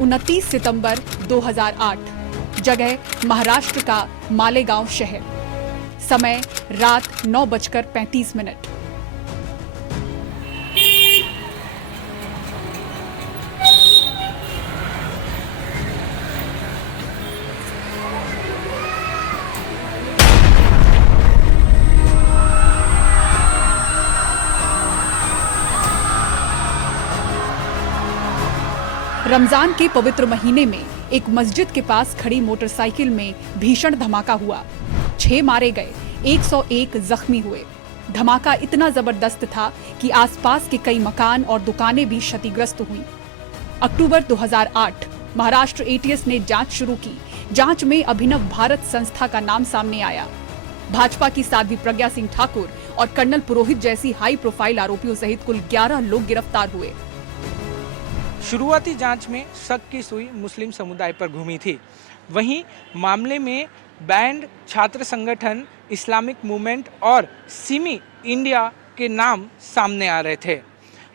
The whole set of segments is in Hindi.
29 सितंबर 2008। जगह महाराष्ट्र का मालेगांव शहर। समय रात 9:35। रमजान के पवित्र महीने में एक मस्जिद के पास खड़ी मोटरसाइकिल में भीषण धमाका हुआ। 6 मारे गए, 101 जख्मी हुए। धमाका इतना जबरदस्त था कि आसपास के कई मकान और दुकानें भी क्षतिग्रस्त हुईं। अक्टूबर 2008 महाराष्ट्र एटीएस ने जांच शुरू की। जांच में अभिनव भारत संस्था का नाम सामने आया। भाजपा की साध्वी प्रज्ञा सिंह ठाकुर और कर्नल पुरोहित जैसी हाई प्रोफाइल आरोपियों सहित कुल 11 लोग गिरफ्तार हुए। शुरुआती जांच में शक की सुई मुस्लिम समुदाय पर घूमी थी। वहीं मामले में बैंड, छात्र संगठन, इस्लामिक मूवमेंट और सिमी इंडिया के नाम सामने आ रहे थे।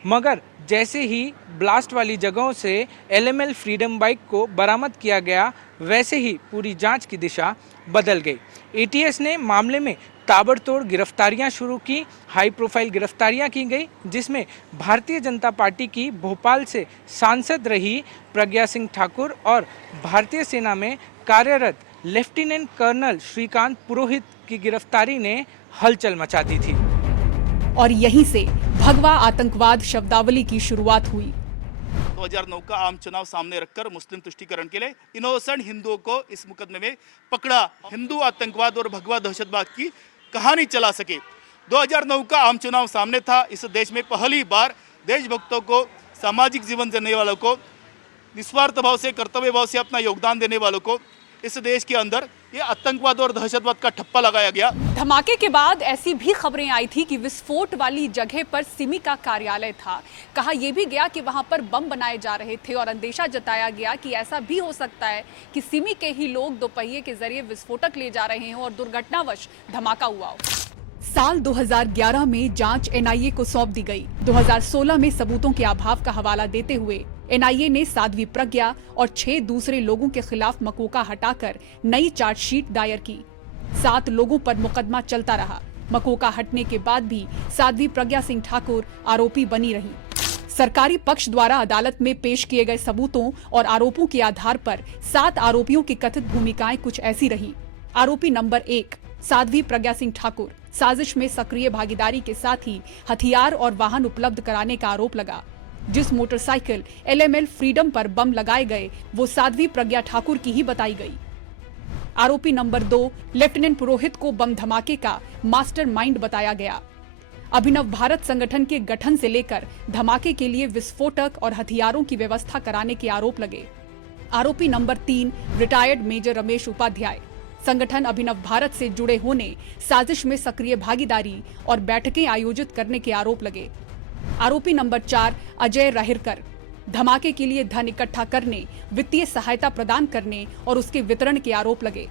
मगर जैसे ही ब्लास्ट वाली जगहों से एलएमएल फ्रीडम बाइक को बरामद किया गया, वैसे ही पूरी जांच की दिशा बदल गई। एटीएस ने मामले में ताबड़तोड़ गिरफ्तारियां शुरू की। हाई प्रोफाइल गिरफ्तारियां की गई, जिसमें भारतीय जनता पार्टी की भोपाल से सांसद रही प्रज्ञा सिंह ठाकुर और भारतीय सेना में कार्यरत लेफ्टिनेंट कर्नल श्रीकांत पुरोहित की गिरफ्तारी ने हलचल मचा दी थी। और यहीं से भगवा आतंकवाद शब्दावली की शुरुआत हुई। 2009 का आम चुनाव सामने रखकर मुस्लिम तुष्टीकरण के लिए इनोसेंट हिंदुओं को इस मुकदमे में पकड़ा। हिंदू आतंकवाद और भगवा दहशतवाद की कहानी चला सके। 2009 का आम चुनाव सामने था। इस देश में पहली बार देशभक्तों को, सामाजिक जीवन देने वालों को, निस्वार्थ भाव से, कर्तव्य भाव से अपना योगदान देने वालों को इस देश के अंदर ये आतंकवाद और दहशतवाद का ठप्पा लगाया गया। धमाके के बाद ऐसी भी खबरें आई थी कि विस्फोट वाली जगह पर सिमी का कार्यालय था। कहा यह भी गया कि वहां पर बम बनाए जा रहे थे और अंदेशा जताया गया कि ऐसा भी हो सकता है कि सिमी के ही लोग दोपहिए के जरिए विस्फोटक ले जा रहे हों और दुर्घटनावश धमाका हुआ हो। साल 2011 में जांच एनआईए को सौंप दी गई। 2016 में सबूतों के अभाव का हवाला देते हुए एनआईए ने साध्वी प्रज्ञा और 6 दूसरे लोगों के खिलाफ मकोका हटाकर नई चार्जशीट दायर की। 7 लोगों पर मुकदमा चलता रहा। मकोका हटने के बाद भी साध्वी प्रज्ञा सिंह ठाकुर आरोपी बनी रही। सरकारी पक्ष द्वारा अदालत में पेश किए गए सबूतों और आरोपों के आधार पर 7 आरोपियों की कथित भूमिकाएं कुछ ऐसी रही। आरोपी नंबर 1 साध्वी प्रज्ञा सिंह ठाकुर, साजिश में सक्रिय भागीदारी के साथ ही हथियार और वाहन उपलब्ध कराने का आरोप लगा। जिस मोटरसाइकिल एलएमएल फ्रीडम पर बम लगाए गए वो साध्वी प्रज्ञा ठाकुर की ही बताई गई। आरोपी नंबर 2 लेफ्टिनेंट पुरोहित को बम धमाके का मास्टरमाइंड बताया गया। अभिनव भारत संगठन के गठन से लेकर धमाके के लिए विस्फोटक और हथियारों की व्यवस्था कराने के आरोप लगे। आरोपी number 3 retired major Ramesh Upadhyay, संगठन अभिनव भारत से जुड़े होने, साजिश में सक्रिय भागीदारी और बैठकें आयोजित करने के आरोप लगे। आरोपी नंबर 4 अजय राहिरकर, धमाके के लिए धन इकट्ठा करने, वित्तीय सहायता प्रदान करने और उसके वितरण के आरोप लगे।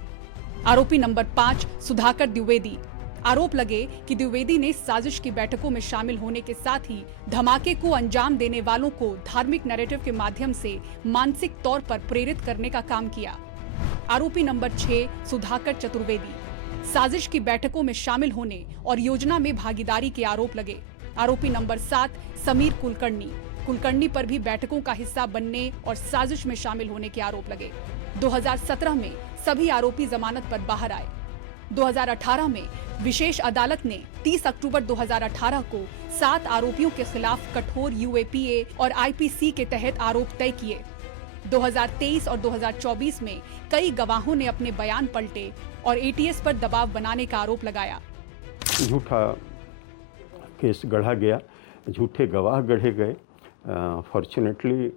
आरोपी नंबर 5 सुधाकर द्विवेदी, आरोप लगे कि द्विवेदी ने साजिश की बैठकों में शामिल होने के साथ ही धमाके को अंजाम देने वालों को धार्मिक नैरेटिव के माध्यम से मानसिक तौर पर प्रेरित करने का काम किया। आरोपी नंबर 6 सुधाकर चतुर्वेदी, साजिश की बैठकों में शामिल होने और योजना में भागीदारी के आरोप लगे। आरोपी नंबर 7 समीर कुलकर्णी पर भी बैठकों का हिस्सा बनने और साजिश में शामिल होने के आरोप लगे। 2017 में सभी आरोपी जमानत पर बाहर आए। 2018 में विशेष अदालत ने 30 अक्टूबर 2018 को 7 आरोपियों के खिलाफ कठोर यूएपीए और आईपीसी के तहत आरोप तय किए। 2023 और 2024 में कई गवाहों ने अपने बयान पलटे और एटीएस पर दबाव बनाने का आरोप लगाया। झूठा केस गढ़ा गया, झूठे गवाह गढ़े गए। फॉर्चुनेटली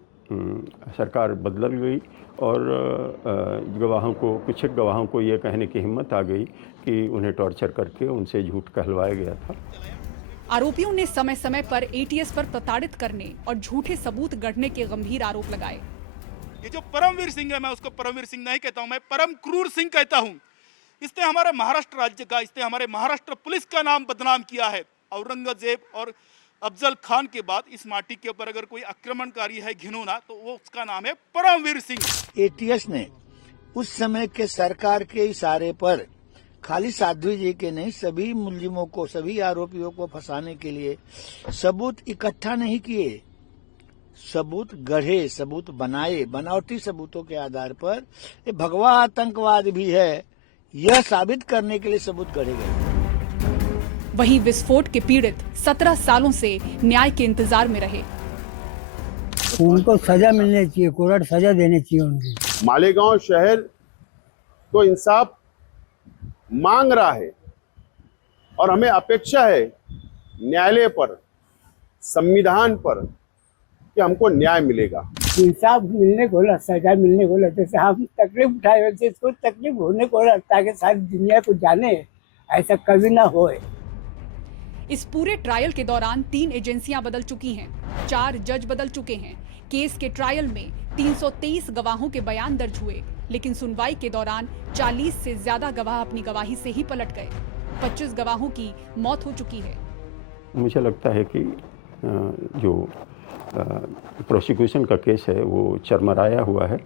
सरकार बदल गई और गवाहों को, कुछ गवाहों को ये कहने की हिम्मत आ गई कि उन्हें टॉर्चर करके उनसे झूठ कहलवाया गया था। आरोपियों ने समय समय पर एटीएस पर प्रताड़ित करने और झूठे सबूत गढ़ने के गंभीर आरोप लगाए। ये जो परमवीर सिंह है, मैं उसको परमवीर सिंह नहीं कहता हूं, मैं परम क्रूर सिंह कहता हूं। इसने हमारे महाराष्ट्र राज्य का, इसने हमारे महाराष्ट्र पुलिस का नाम बदनाम किया है। औरंगजेब और अफजल खान के बाद इस माटी के ऊपर अगर कोई आक्रमणकारी है घिनौना तो वो उसका नाम है परमवीर सिंह। एटीएस ने उस समय के सरकार के इशारे पर खाली साध्वी जी के नहीं, सभी मुलजिमों को, सभी आरोपियों को फंसाने के लिए सबूत इकट्ठा नहीं किए, सबूत गढ़े, सबूत बनाए। बनावटी सबूतों के आधार पर ये भगवा आतंकवाद भी है, यह साबित करने के लिए सबूत गढ़े गए। वहीं विस्फोट के पीड़ित 17 सालों से न्याय के इंतजार में रहे। उनको सजा मिलनी चाहिए, कोर्ट सजा देनी चाहिए उनकी। मालेगांव शहर तो इंसाफ मांग रहा है और हमें अपेक्षा है न्यायालय पर, संविधान पर कि हमको न्याय मिलेगा। इंसाफ मिलने को, सजा मिलने को, जैसे हम तकलीफ उठाए वैसे इसको तकलीफ होने को, ताकि सारी दुनिया को जाने, ऐसा कभी ना होए। इस पूरे ट्रायल के दौरान 3 एजेंसियां बदल चुकी हैं, 4 जज बदल चुके हैं। केस के ट्रायल में 323 गवाहों के बयान दर्ज हुए, लेकिन सुनवाई के दौरान 40 से ज्यादा गवाह अपनी गवाही से ही पलट गए। 25 गवाहों की मौत हो चुकी है। मुझे लगता है कि जो प्रोसिक्यूशन का केस है वो चरमराया हुआ है,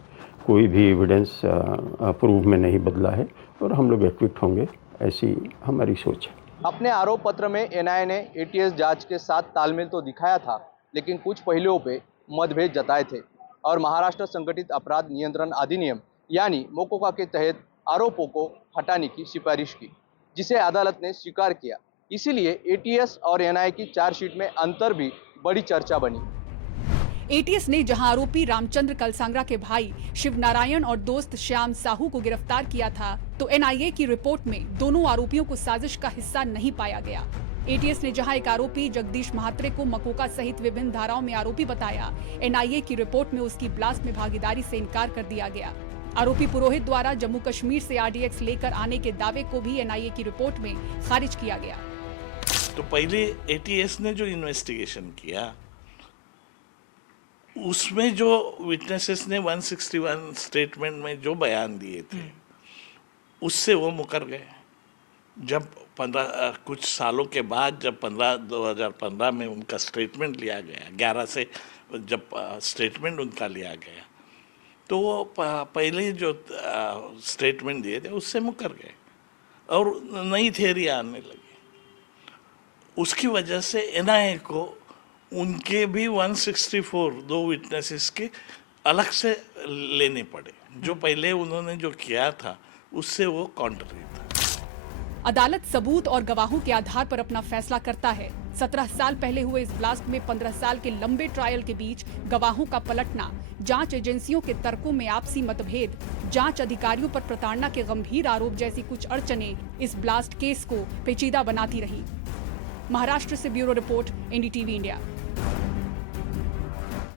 कोई भी एविडेंस प्रूव में नहीं बदला है और हम लोग एक्विट होंगे, ऐसी हमारी सोच है। अपने आरोप पत्र में एनआईए ने एटीएस जांच के साथ तालमेल तो दिखाया था, लेकिन कुछ पहलुओं पे मतभेद जताए थे और महाराष्ट्र संगठित अपराध नियंत्रण अधिनियम यानी मोकोका के तहत आरोपों को हटाने की सिफारिश की, जिसे अदालत ने स्वीकार किया। इसीलिए एटीएस और एनआईए की चार्जशीट में अंतर भी बड़ी चर्चा बनी। एटीएस ने जहां आरोपी रामचंद्र कलसांगरा के भाई शिव नारायण और दोस्त श्याम साहू को गिरफ्तार किया था, तो एनआईए की रिपोर्ट में दोनों आरोपियों को साजिश का हिस्सा नहीं पाया गया। एटीएस ने जहां एक आरोपी जगदीश महात्रे को मकोका सहित विभिन्न धाराओं में आरोपी बताया, एनआईए की रिपोर्ट में उसकी ब्लास्ट में भागीदारी से इनकार कर दिया गया। आरोपी पुरोहित द्वारा जम्मू कश्मीर से आरडीएक्स लेकर आने के दावे को भी एनआईए की रिपोर्ट में खारिज किया गया। तो पहले एटीएस ने जो इन्वेस्टिगेशन किया उसमें जो विटनेसेस ने 161 स्टेटमेंट में जो बयान दिए थे उससे वो मुकर गए। जब 15 कुछ सालों के बाद जब 2015 में उनका स्टेटमेंट लिया गया, 11 से जब स्टेटमेंट उनका लिया गया, तो वो पहले जो स्टेटमेंट दिए थे उससे मुकर गए और नई थियरी आने लगी। उसकी वजह से एनआईए को उनके भी 164 दो विटनेसेस के अलग से लेने पड़े, जो पहले उन्होंने जो किया था उससे वो कॉन्ट्ररी था। अदालत सबूत और गवाहों के आधार पर अपना फैसला करता है। 17 साल पहले हुए इस ब्लास्ट में 15 साल के लंबे ट्रायल के बीच गवाहों का पलटना, जांच एजेंसियों के तर्कों में आपसी मतभेद, जांच अधिकारियों पर प्रताड़ना के गंभीर आरोप जैसी कुछ अड़चनें इस ब्लास्ट केस को पेचीदा बनाती रही। महाराष्ट्र से ब्यूरो रिपोर्ट, एनडीटीवी इंडिया।